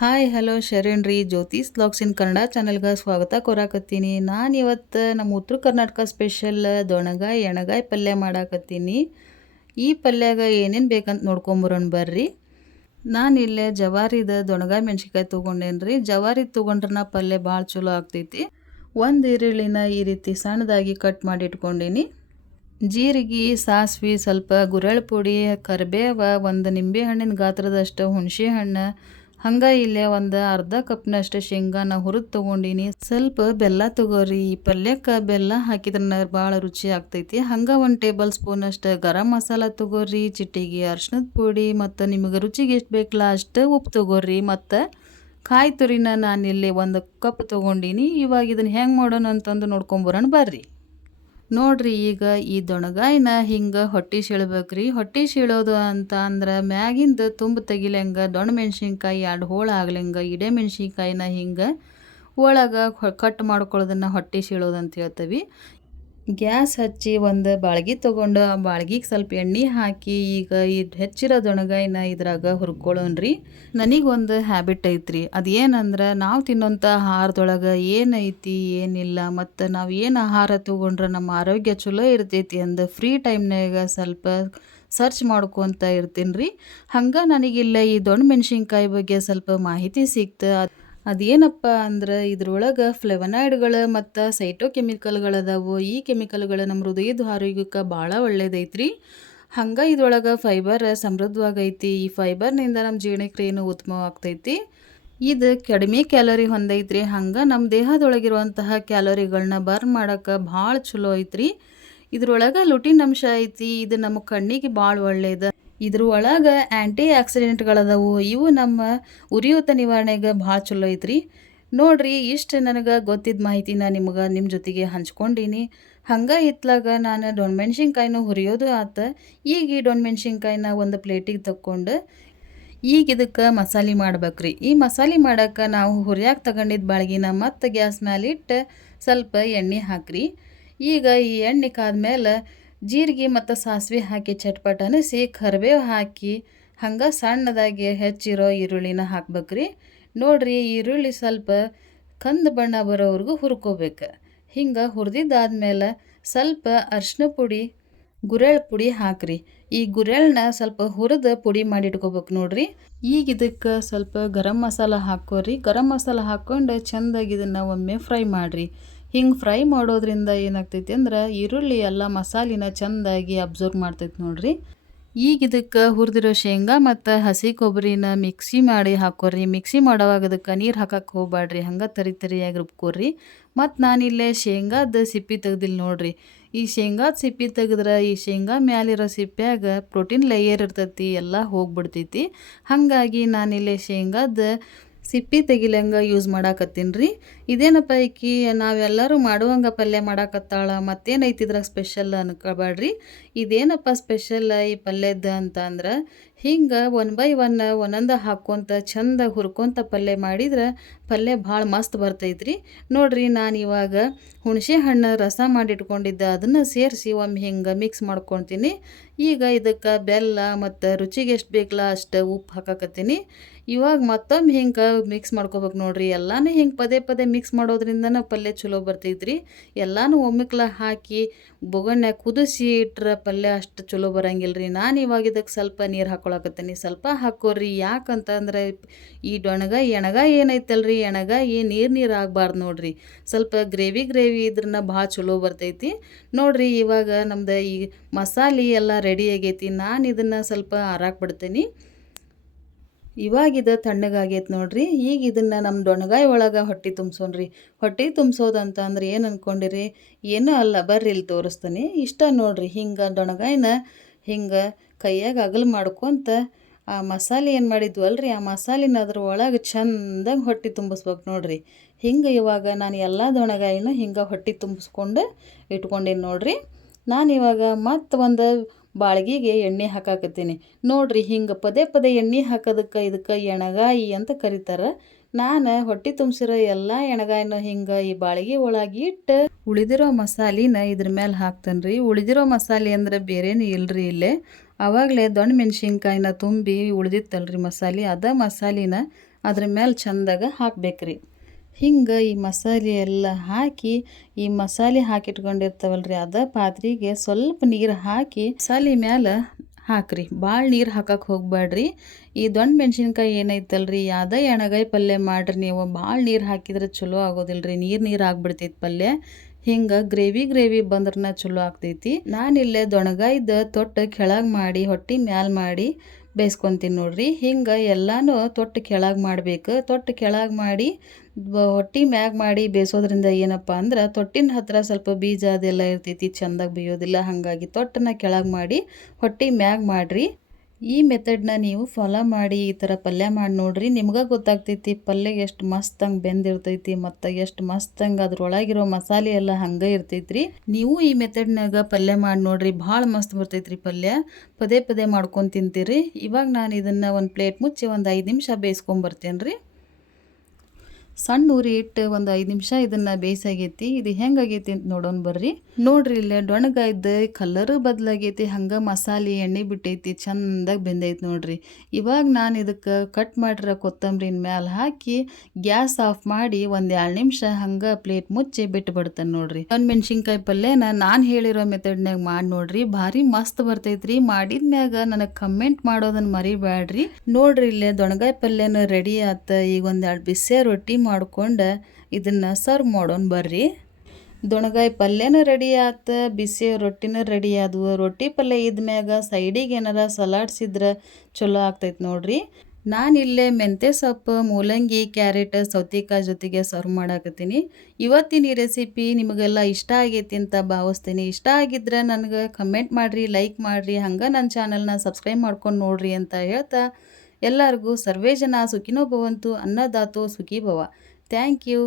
Hi hello Sharan ರೀ. Jyothi's vlogs ಇನ್ ಕನ್ನಡ ಚಾನಲ್ಗೆ ಸ್ವಾಗತ ಕೋರಾಕತ್ತೀನಿ. ನಾನು ಇವತ್ತು ನಮ್ಮ ಉತ್ತರ ಕರ್ನಾಟಕ ಸ್ಪೆಷಲ್ ದೊಣಗಾಯಿ ಎಣಗಾಯಿ ಪಲ್ಯ ಮಾಡಾಕತ್ತೀನಿ. ಈ ಪಲ್ಯಾಗ ಏನೇನು ಬೇಕಂತ ನೋಡ್ಕೊಂಬರೋಣ ಬರ್ರಿ. ನಾನು ಇಲ್ಲೇ ಜವಾರಿದ ದೊಣಗಾಯಿ ಮೆಣ್ಸಿನ್ಕಾಯಿ ತೊಗೊಂಡೇನಿ ರೀ. ಜವಾರಿ ತೊಗೊಂಡ್ರೆ ಪಲ್ಯ ಭಾಳ ಚಲೋ ಆಗ್ತೈತಿ. ಒಂದು ಈರುಳ್ಳಿನ ಈ ರೀತಿ ಸಣ್ಣದಾಗಿ ಕಟ್ ಮಾಡಿ ಇಟ್ಕೊಂಡೀನಿ. ಜೀರಿಗೆ, ಸಾಸ್ವೆ, ಸ್ವಲ್ಪ ಗುರೆಳ್ ಪುಡಿ, ಕರಿಬೇವ, ಒಂದು ನಿಂಬೆ ಹಣ್ಣಿನ ಗಾತ್ರದಷ್ಟು ಹುಣಸೆ ಹಣ್ಣು, ಹಂಗೆ ಇಲ್ಲೇ ಒಂದು ಅರ್ಧ ಕಪ್ನಷ್ಟು ಶೇಂಗಾನ ಹುರಿದು ತೊಗೊಂಡಿನಿ. ಸ್ವಲ್ಪ ಬೆಲ್ಲ ತೊಗೋರಿ. ಈ ಪಲ್ಯಕ್ಕೆ ಬೆಲ್ಲ ಹಾಕಿದ್ರೆ ಭಾಳ ರುಚಿ ಆಗ್ತೈತಿ. ಹಂಗೆ 1 ಟೇಬಲ್ ಸ್ಪೂನಷ್ಟು ಗರಂ ಮಸಾಲ ತೊಗೋರಿ, ಚಿಟಿಗೆ ಅರ್ಶಿನದ ಪುಡಿ, ಮತ್ತು ನಿಮಗೆ ರುಚಿಗೆ ಎಷ್ಟು ಬೇಕಲ್ಲ ಅಷ್ಟು ಉಪ್ಪು ತೊಗೋರಿ. ಮತ್ತು ಕಾಯಿ ತುರಿನ ನಾನಿಲ್ಲಿ 1 ಕಪ್ ತೊಗೊಂಡಿನಿ. ಇವಾಗ ಇದನ್ನು ಹೆಂಗೆ ಮಾಡೋಣ ಅಂತಂದು ನೋಡ್ಕೊಂಬರೋಣ ಬರ್ರಿ. ನೋಡ್ರಿ, ಈಗ ಈ ದೊಣಗಾಯಿನ ಹಿಂಗೆ ಹೊಟ್ಟೆ ಸೀಳ್ಬೇಕ್ರಿ. ಹೊಟ್ಟೆ ಸೀಳೋದು ಅಂತ ಅಂದ್ರೆ ಮ್ಯಾಗಿಂದ ತುಂಬ ತೆಗಿಲಂಗೆ ದೊಣ ಮೆಣ್ಸಿನ್ಕಾಯಿ 2 ಹೋಳು ಆಗ್ಲಂಗೆ ಇಡೇ ಮೆಣ್ಸಿನ್ಕಾಯಿನ ಹಿಂಗೆ ಒಳಗೆ ಕಟ್ ಮಾಡ್ಕೊಳ್ಳೋದನ್ನು ಹೊಟ್ಟೆ ಸೀಳೋದು ಅಂತ ಹೇಳ್ತೀವಿ. ಗ್ಯಾಸ್ ಹಚ್ಚಿ ಒಂದು ಬಾಳ್ಗಿ ತೊಗೊಂಡು ಆ ಬಾಳ್ಗಿಗೆ ಸ್ವಲ್ಪ ಎಣ್ಣೆ ಹಾಕಿ ಈಗ ಈ ಹೆಚ್ಚಿರೋ ದೊಣಗಾಯಿನ ಇದ್ರಾಗ ಹುರ್ಕೊಳ್ಳೋಣ್ರಿ. ನನಗೊಂದು ಹ್ಯಾಬಿಟ್ ಐತ್ರಿ. ಅದು ಏನಂದ್ರೆ ನಾವು ತಿನ್ನೋಂಥ ಆಹಾರದೊಳಗೆ ಏನೈತಿ ಏನಿಲ್ಲ ಮತ್ತು ನಾವು ಏನು ಆಹಾರ ತೊಗೊಂಡ್ರೆ ನಮ್ಮ ಆರೋಗ್ಯ ಚಲೋ ಇರ್ತೈತಿ ಅಂದು ಫ್ರೀ ಟೈಮ್ನಾಗ ಸ್ವಲ್ಪ ಸರ್ಚ್ ಮಾಡ್ಕೊತ ಇರ್ತೀನಿ ರೀ. ಹಂಗೆ ನನಗಿಲ್ಲ ಈ ದೊಣ್ಣೆ ಮೆಣ್ಸಿನ್ಕಾಯಿ ಬಗ್ಗೆ ಸ್ವಲ್ಪ ಮಾಹಿತಿ ಸಿಕ್ತು. ಅದೇನಪ್ಪ ಅಂದ್ರೆ ಇದ್ರೊಳಗೆ ಫ್ಲೆವನಾಯ್ಡ್ಗಳು ಮತ್ತು ಸೈಟೋಕೆಮಿಕಲ್ಗಳದಾವು. ಈ ಕೆಮಿಕಲ್ಗಳು ನಮ್ಮ ಹೃದಯದ ಆರೋಗ್ಯಕ್ಕೆ ಭಾಳ ಒಳ್ಳೇದೈತ್ರಿ. ಹಂಗೆ ಇದ್ರೊಳಗೆ ಫೈಬರ್ ಸಮೃದ್ಧವಾಗೈತಿ. ಈ ಫೈಬರ್ನಿಂದ ನಮ್ಮ ಜೀರ್ಣಕ್ರಿಯೆನೂ ಉತ್ತಮವಾಗ್ತೈತಿ. ಇದು ಕಡಿಮೆ ಕ್ಯಾಲರಿ ಹೊಂದೈತ್ರಿ. ಹಂಗೆ ನಮ್ಮ ದೇಹದೊಳಗಿರುವಂತಹ ಕ್ಯಾಲರಿಗಳನ್ನ ಬರ್ನ್ ಮಾಡೋಕ್ಕೆ ಭಾಳ ಚಲೋ ಐತ್ರಿ. ಇದ್ರೊಳಗೆ ಲುಟಿನ್ ಅಂಶ ಐತಿ. ಇದು ನಮ್ಮ ಕಣ್ಣಿಗೆ ಭಾಳ ಒಳ್ಳೇದು. ಇದ್ರ ಒಳಗೆ ಆ್ಯಂಟಿ ಆಕ್ಸಿಡೆಂಟ್ಗಳದಾವು. ಇವು ನಮ್ಮ ಉರಿಯೂತ ನಿವಾರಣೆಗೆ ಭಾಳ ಚಲೋ ಐತ್ರಿ. ನೋಡ್ರಿ, ಇಷ್ಟು ನನಗೆ ಗೊತ್ತಿದ್ದ ಮಾಹಿತಿನ ನಿಮ್ಮ ಜೊತೆಗೆ ಹಂಚ್ಕೊಂಡೀನಿ. ಹಂಗೆ ಇತ್ಲಾಗ ನಾನು ದೊಣ್ಣೆಮೆಣ್ಸಿನ್ಕಾಯಿನೂ ಹುರಿಯೋದು ಆತ. ಈಗ ಈ ದೊಣ್ಣೆಮೆಣ್ಸಿನ್ಕಾಯಿನ ಒಂದು ಪ್ಲೇಟಿಗೆ ತಕ್ಕೊಂಡು ಈಗ ಇದಕ್ಕೆ ಮಸಾಲೆ ಮಾಡ್ಬೇಕ್ರಿ. ಈ ಮಸಾಲೆ ಮಾಡೋಕ್ಕೆ ನಾವು ಹುರಿಯಾಕೆ ತಗೊಂಡಿದ್ದ ಬಾಳ್ಗಿನ ಮತ್ತು ಗ್ಯಾಸ್ ಮೇಲಿಟ್ಟು ಸ್ವಲ್ಪ ಎಣ್ಣೆ ಹಾಕ್ರಿ. ಈಗ ಈ ಎಣ್ಣೆ ಕಾದ್ಮೇಲೆ ಜೀರಿಗೆ ಮತ್ತು ಸಾಸಿವೆ ಹಾಕಿ ಚಟ್ಪಟ್ ಅನಿಸಿ ಕರಿಬೇವು ಹಾಕಿ ಹಂಗೆ ಸಣ್ಣದಾಗಿ ಹೆಚ್ಚಿರೋ ಈರುಳ್ಳಿನ ಹಾಕ್ಬೇಕ್ರಿ. ನೋಡ್ರಿ, ಈರುಳ್ಳಿ ಸ್ವಲ್ಪ ಕಂದು ಬಣ್ಣ ಬರೋವರೆಗೂ ಹುರ್ಕೋಬೇಕು. ಹಿಂಗೆ ಹುರಿದಿದ್ದಾದ್ಮೇಲೆ ಸ್ವಲ್ಪ ಅರಿಶಿನ ಪುಡಿ, ಗುರೆಳ್ ಪುಡಿ ಹಾಕ್ರಿ. ಈ ಗುರೆಳನ್ನ ಸ್ವಲ್ಪ ಹುರಿದು ಪುಡಿ ಮಾಡಿ ಇಟ್ಕೋಬೇಕು ನೋಡ್ರಿ. ಈಗ ಇದಕ್ಕೆ ಸ್ವಲ್ಪ ಗರಂ ಮಸಾಲ ಹಾಕೋರಿ. ಗರಂ ಮಸಾಲ ಹಾಕ್ಕೊಂಡು ಚೆಂದಾಗಿ ಇದನ್ನು ಒಮ್ಮೆ ಫ್ರೈ ಮಾಡಿರಿ. ಹಿಂಗೆ ಫ್ರೈ ಮಾಡೋದ್ರಿಂದ ಏನಾಗ್ತೈತಿ ಅಂದ್ರೆ ಈರುಳ್ಳಿ ಎಲ್ಲ ಮಸಾಲಿನ ಚೆಂದಾಗಿ ಅಬ್ಸರ್ವ್ ಮಾಡ್ತೈತಿ ನೋಡ್ರಿ. ಈಗ ಇದಕ್ಕೆ ಹುರಿದಿರೋ ಶೇಂಗಾ ಮತ್ತು ಹಸಿ ಕೊಬ್ಬರಿನ ಮಿಕ್ಸಿ ಮಾಡಿ ಹಾಕೋರಿ. ಮಿಕ್ಸಿ ಮಾಡೋವಾಗ ಅದಕ್ಕೆ ನೀರು ಹಾಕಕ್ಕೆ ಹೋಗ್ಬೇಡ್ರಿ. ಹಂಗೆ ತರಿಯಾಗಿ ರುಬ್ಕೋರಿ. ಮತ್ತು ನಾನಿಲ್ಲೇ ಶೇಂಗಾದ ಸಿಪ್ಪಿ ತೆಗ್ದಿಲ್ಲ ನೋಡ್ರಿ. ಈ ಶೇಂಗಾದ ಸಿಪ್ಪಿ ತೆಗೆದ್ರೆ ಈ ಶೇಂಗಾ ಮ್ಯಾಲಿರೋ ಸಿಪ್ಪ್ಯಾಗ ಪ್ರೋಟೀನ್ ಲೇಯರ್ ಇರ್ತೈತಿ, ಎಲ್ಲ ಹೋಗ್ಬಿಡ್ತೈತಿ. ಹಾಗಾಗಿ ನಾನಿಲ್ಲೇ ಶೇಂಗಾದ ಸಿಪ್ಪಿ ತೆಗಿಲಂಗೆ ಯೂಸ್ ಮಾಡಾಕತ್ತೀನಿ ರೀ. ಇದೇನಪ್ಪ ಈಕಿ ನಾವೆಲ್ಲರೂ ಮಾಡುವಂಗೆ ಪಲ್ಯ ಮಾಡಾಕತ್ತಾಳ, ಮತ್ತೇನೈತಿ ಇದ್ರಾಗ ಸ್ಪೆಷಲ್ ಅನ್ಕೋಬೇಡ್ರಿ. ಇದೇನಪ್ಪ ಸ್ಪೆಷಲ್ ಈ ಪಲ್ಯದ ಅಂತ ಅಂದ್ರೆ ಹಿಂಗೆ 1 ಬೈ 1 ಒಂದೊಂದು ಹಾಕ್ಕೊಂತ ಚೆಂದ ಹುರ್ಕೊಂತ ಪಲ್ಯ ಮಾಡಿದ್ರೆ ಪಲ್ಯ ಭಾಳ ಮಸ್ತ್ ಬರ್ತೈತ್ರಿ. ನೋಡ್ರಿ, ನಾನು ಇವಾಗ ಹುಣಸೆ ಹಣ್ಣು ರಸ ಮಾಡಿಟ್ಕೊಂಡಿದ್ದೆ ಅದನ್ನು ಸೇರಿಸಿ ಒಮ್ಮೆ ಹಿಂಗೆ ಮಿಕ್ಸ್ ಮಾಡ್ಕೊತೀನಿ. ಈಗ ಇದಕ್ಕೆ ಬೆಲ್ಲ ಮತ್ತು ರುಚಿಗೆ ಎಷ್ಟು ಬೇಕಲ್ಲ ಅಷ್ಟು ಉಪ್ಪು ಹಾಕಾಕತ್ತೀನಿ. ಇವಾಗ ಮತ್ತೊಮ್ಮೆ ಹಿಂಗೆ ಮಿಕ್ಸ್ ಮಾಡ್ಕೋಬೇಕು ನೋಡ್ರಿ. ಎಲ್ಲನೂ ಹಿಂಗೆ ಪದೇ ಪದೇ ಮಿಕ್ಸ್ ಮಾಡೋದ್ರಿಂದನೇ ಪಲ್ಯ ಚಲೋ ಬರ್ತೈತ್ರಿ. ಎಲ್ಲನೂ ಒಮ್ಮಿಕ್ಲ ಹಾಕಿ ಬೊಗಣ್ಯಾಗ ಕುದಿಸಿ ಇಟ್ರೆ ಪಲ್ಯ ಅಷ್ಟು ಚಲೋ ಬರಂಗಿಲ್ಲ ರೀ. ನಾನು ಇವಾಗ ಇದಕ್ಕೆ ಸ್ವಲ್ಪ ನೀರು ಹಾಕ್ಕೊಳಕತ್ತೀನಿ. ಸ್ವಲ್ಪ ಹಾಕೋರಿ. ಯಾಕಂತಂದ್ರೆ ಈ ಎಣಗಾಯಿ ಏನೈತಲ್ರಿ, ಎಣಗಾಯಿ ನೀರು ಆಗಬಾರ್ದು ನೋಡ್ರಿ. ಸ್ವಲ್ಪ ಗ್ರೇವಿ ಇದ್ರನ್ನ ಭಾಳ ಚಲೋ ಬರ್ತೈತಿ. ನೋಡ್ರಿ, ಇವಾಗ ನಮ್ದು ಈ ಮಸಾಲೆ ಎಲ್ಲ ರೆಡಿ ಆಗೈತಿ. ನಾನು ಇದನ್ನು ಸ್ವಲ್ಪ ಆರಾಕ್ ಬಿಡ್ತೀನಿ. ಇವಾಗಿದು ತಣ್ಣಗಾಗೈತೆ ನೋಡ್ರಿ. ಈಗ ಇದನ್ನು ನಮ್ಮ ದೊಣಗಾಯಿ ಒಳಗೆ ಹೊಟ್ಟೆ ತುಂಬಿಸೋಣ್ರಿ. ಹೊಟ್ಟೆ ತುಂಬಿಸೋದಂತ ಅಂದ್ರೆ ಏನು ಅಂದ್ಕೊಂಡಿರಿ? ಏನೂ ಅಲ್ಲ, ಬರ್ರಿ ಇಲ್ಲಿ ತೋರಿಸ್ತೀನಿ. ಇಷ್ಟ ನೋಡ್ರಿ. ಹಿಂಗೆ ದೊಣಗಾಯಿನ ಹಿಂಗೆ ಕೈಯಾಗ ಅಗಲು ಮಾಡ್ಕೊತ ಆ ಮಸಾಲೆ ಏನು ಮಾಡಿದ್ವಲ್ರಿ, ಆ ಮಸಾಲಿನ ಅದ್ರ ಒಳಗೆ ಚೆಂದಾಗಿ ಹೊಟ್ಟೆ ತುಂಬಿಸ್ಬೇಕು ನೋಡ್ರಿ. ಹಿಂಗೆ ಇವಾಗ ನಾನು ಎಲ್ಲ ದೊಣಗಾಯಿನೂ ಹಿಂಗೆ ಹೊಟ್ಟೆ ತುಂಬಿಸ್ಕೊಂಡು ಇಟ್ಕೊಂಡೀನಿ ನೋಡ್ರಿ. ನಾನಿವಾಗ ಮತ್ತು ಒಂದು ಬಾಳ್ಗಿಗೆ ಎಣ್ಣೆ ಹಾಕಾಕತ್ತೀನಿ ನೋಡ್ರಿ. ಹಿಂಗೆ ಪದೇ ಪದೇ ಎಣ್ಣೆ ಹಾಕೋದಕ್ಕೆ ಇದಕ್ಕೆ ಎಣಗಾಯಿ ಅಂತ ಕರೀತಾರೆ. ನಾನು ಹೊಟ್ಟೆ ತುಂಬಿಸಿರೋ ಎಲ್ಲ ಎಣಗಾಯಿನ ಹಿಂಗೆ ಈ ಬಾಳ್ಗಿ ಒಳಗೆ ಇಟ್ಟು ಉಳಿದಿರೋ ಮಸಾಲಿನ ಇದ್ರ ಮೇಲೆ ಹಾಕ್ತೇನೆ ರೀ. ಉಳಿದಿರೋ ಮಸಾಲೆ ಅಂದರೆ ಬೇರೇನು ಇಲ್ಲರಿ ಇಲ್ಲೇ. ಆವಾಗಲೇ ದೊಣ್ಣೆ ಮೆಣ್ಸಿನ್ಕಾಯಿನ ತುಂಬಿ ಉಳಿದಿತ್ತಲ್ರಿ ಮಸಾಲೆ, ಅದ ಮಸಾಲಿನ ಅದ್ರ ಮೇಲೆ ಚಂದಾಗ ಹಾಕ್ಬೇಕ್ರಿ. ಹಿಂಗೆ ಈ ಮಸಾಲೆ ಎಲ್ಲ ಹಾಕಿ ಈ ಮಸಾಲೆ ಹಾಕಿಟ್ಕೊಂಡಿರ್ತಾವಲ್ಲ ರೀ ಅದ ಪಾತ್ರೆಗೆ ಸ್ವಲ್ಪ ನೀರು ಹಾಕಿ ಮಸಾಲೆ ಮ್ಯಾಲೆ ಹಾಕ್ರಿ. ಭಾಳ ನೀರು ಹಾಕಕ್ಕೆ ಹೋಗ್ಬೇಡ್ರಿ. ಈ ದೊಣ್ಣೆ ಮೆಣಸಿನ್ಕಾಯಿ ಏನೈತಲ್ರಿ ಯಾವುದೇ ಎಣ್ಣೆಗಾಯಿ ಪಲ್ಯ ಮಾಡಿರಿ ನೀವು ಭಾಳ ನೀರು ಹಾಕಿದ್ರೆ ಚಲೋ ಆಗೋದಿಲ್ಲ ರೀ. ನೀರು ಆಗ್ಬಿಡ್ತೈತಿ ಪಲ್ಯ. ಹಿಂಗೆ ಗ್ರೇವಿ ಬಂದ್ರನ ಚಲೋ ಆಗ್ತೈತಿ. ನಾನಿಲ್ಲೇ ದೊಣಗಾಯ್ದ ತೊಟ್ಟು ಕೆಳಗೆ ಮಾಡಿ ಹೊಟ್ಟೆ ಮ್ಯಾಲೆ ಮಾಡಿ ಬೇಯಿಸ್ಕೊತೀನಿ ನೋಡ್ರಿ. ಹಿಂಗೆ ಎಲ್ಲನೂ ತೊಟ್ಟು ಕೆಳಗೆ ಮಾಡ್ಬೇಕು. ತೊಟ್ಟು ಕೆಳಗೆ ಮಾಡಿ ಹೊಟ್ಟೆ ಮ್ಯಾಗ ಮಾಡಿ ಬೇಯಿಸೋದ್ರಿಂದ ಏನಪ್ಪ ಅಂದ್ರೆ ತೊಟ್ಟಿನ ಹತ್ರ ಸ್ವಲ್ಪ ಬೀಜ ಅದೆಲ್ಲ ಇರ್ತೈತಿ, ಚೆಂದಾಗಿ ಬೇಯೋದಿಲ್ಲ. ಹಾಗಾಗಿ ತೊಟ್ಟನ್ನ ಕೆಳಗೆ ಮಾಡಿ ಹೊಟ್ಟೆ ಮ್ಯಾಗ ಮಾಡಿರಿ. ಈ ಮೆಥಡ್ನ ನೀವು ಫಾಲೋ ಮಾಡಿ ಈ ಥರ ಪಲ್ಯ ಮಾಡಿ ನೋಡ್ರಿ. ನಿಮ್ಗೆ ಗೊತ್ತಾಗ್ತೈತಿ ಪಲ್ಯ ಎಷ್ಟು ಮಸ್ತಂಗೆ ಬೆಂದಿರ್ತೈತಿ ಮತ್ತು ಎಷ್ಟು ಮಸ್ತಂಗೆ ಅದ್ರೊಳಗಿರೋ ಮಸಾಲೆ ಎಲ್ಲ ಹಂಗೆ ಇರ್ತೈತ್ರಿ. ನೀವು ಈ ಮೆಥಡ್ನಾಗ ಪಲ್ಯ ಮಾಡಿ ನೋಡ್ರಿ, ಭಾಳ ಮಸ್ತ್ ಬರ್ತೈತ್ರಿ ಪಲ್ಯ. ಪದೇ ಪದೇ ಮಾಡ್ಕೊಂಡು ತಿಂತೀರಿ. ಇವಾಗ ನಾನು ಇದನ್ನು ಒಂದು ಪ್ಲೇಟ್ ಮುಚ್ಚಿ ಒಂದು 5 ನಿಮಿಷ ಬೇಯಿಸ್ಕೊಂಬರ್ತೇನೆ ರೀ. ಸಣ್ಣ ಉರಿ ಇಟ್ಟು ಒಂದು 5 ನಿಮಿಷ ಇದನ್ನು ಬೇಯಿಸಾಗೈತಿ. ಇದು ಹೆಂಗಾಗೈತಿ ಅಂತ ನೋಡೋಣ ಬರ್ರಿ. ನೋಡ್ರಿ ಇಲ್ಲೇ ಡೊಣಗಾಯ್ದು ಕಲರು ಬದಲಾಗೈತಿ, ಹಂಗೆ ಮಸಾಲೆ ಎಣ್ಣೆ ಬಿಟ್ಟೈತಿ, ಚಂದಾಗಿ ಬೆಂದೈತಿ ನೋಡ್ರಿ. ಇವಾಗ ನಾನು ಇದಕ್ಕೆ ಕಟ್ ಮಾಡಿರೋ ಕೊತ್ತಂಬರಿನ ಮ್ಯಾಲೆ ಹಾಕಿ ಗ್ಯಾಸ್ ಆಫ್ ಮಾಡಿ ಒಂದು 2 ನಿಮಿಷ ಹಂಗೆ ಪ್ಲೇಟ್ ಮುಚ್ಚಿ ಬಿಟ್ಟು ಬಿಡ್ತೇನೆ ನೋಡ್ರಿ. ಒಂದು ಮೆಣಸಿನ್ಕಾಯಿ ಪಲ್ಯನ ನಾನು ಹೇಳಿರೋ ಮೆಥಡ್ನಾಗ ಮಾಡಿ ನೋಡ್ರಿ, ಭಾರಿ ಮಸ್ತ್ ಬರ್ತೈತ್ರಿ. ಮಾಡಿದ್ಮ್ಯಾಗ ನನಗೆ ಕಮೆಂಟ್ ಮಾಡೋದನ್ನು ಮರಿಬೇಡ್ರಿ. ನೋಡ್ರಿ ಇಲ್ಲೇ ದೊಣಗಾಯಿ ಪಲ್ಯನ ರೆಡಿ ಆತ. ಈಗ ಒಂದು 2 ಬಿಸಿ ರೊಟ್ಟಿ ಮಾಡ್ಕೊಂಡು ಇದನ್ನು ಸರ್ವ್ ಮಾಡೋಣ ಬರ್ರಿ. ದೊಣಗಾಯಿ ಪಲ್ಯನೂ ರೆಡಿ ಆತು, ಬಿಸಿ ರೊಟ್ಟಿನೂ ರೆಡಿ ಆದವು. ರೊಟ್ಟಿ ಪಲ್ಯ ಇದ್ಮ್ಯಾಗ ಸೈಡಿಗೆ ಏನಾರ ಸಲಾಡ್ಸ್ ಇದ್ರೆ ಚಲೋ ಆಗ್ತೈತೆ ನೋಡ್ರಿ. ನಾನಿಲ್ಲೇ ಮೆಂತ್ಯ ಸೊಪ್ಪು, ಮೂಲಂಗಿ, ಕ್ಯಾರೆಟ್, ಸೌತೆಕಾಯಿ ಜೊತೆಗೆ ಸರ್ವ್ ಮಾಡಾಕತ್ತೀನಿ. ಇವತ್ತಿನ ಈ ರೆಸಿಪಿ ನಿಮಗೆಲ್ಲ ಇಷ್ಟ ಆಗೈತಿ ಅಂತ ಭಾವಿಸ್ತೀನಿ. ಇಷ್ಟ ಆಗಿದ್ರೆ ನನಗೆ ಕಮೆಂಟ್ ಮಾಡಿರಿ, ಲೈಕ್ ಮಾಡಿರಿ, ಹಂಗೆ ನನ್ನ ಚಾನಲ್ನ ಸಬ್ಸ್ಕ್ರೈಬ್ ಮಾಡ್ಕೊಂಡು ನೋಡ್ರಿ ಅಂತ ಹೇಳ್ತಾ ಎಲ್ಲರಿಗೂ ಸರ್ವೇ ಜನ ಸುಖಿನೋ ಭವಂತು, ಅನ್ನದಾತೋ ಸುಖೀ ಭವ. Thank you.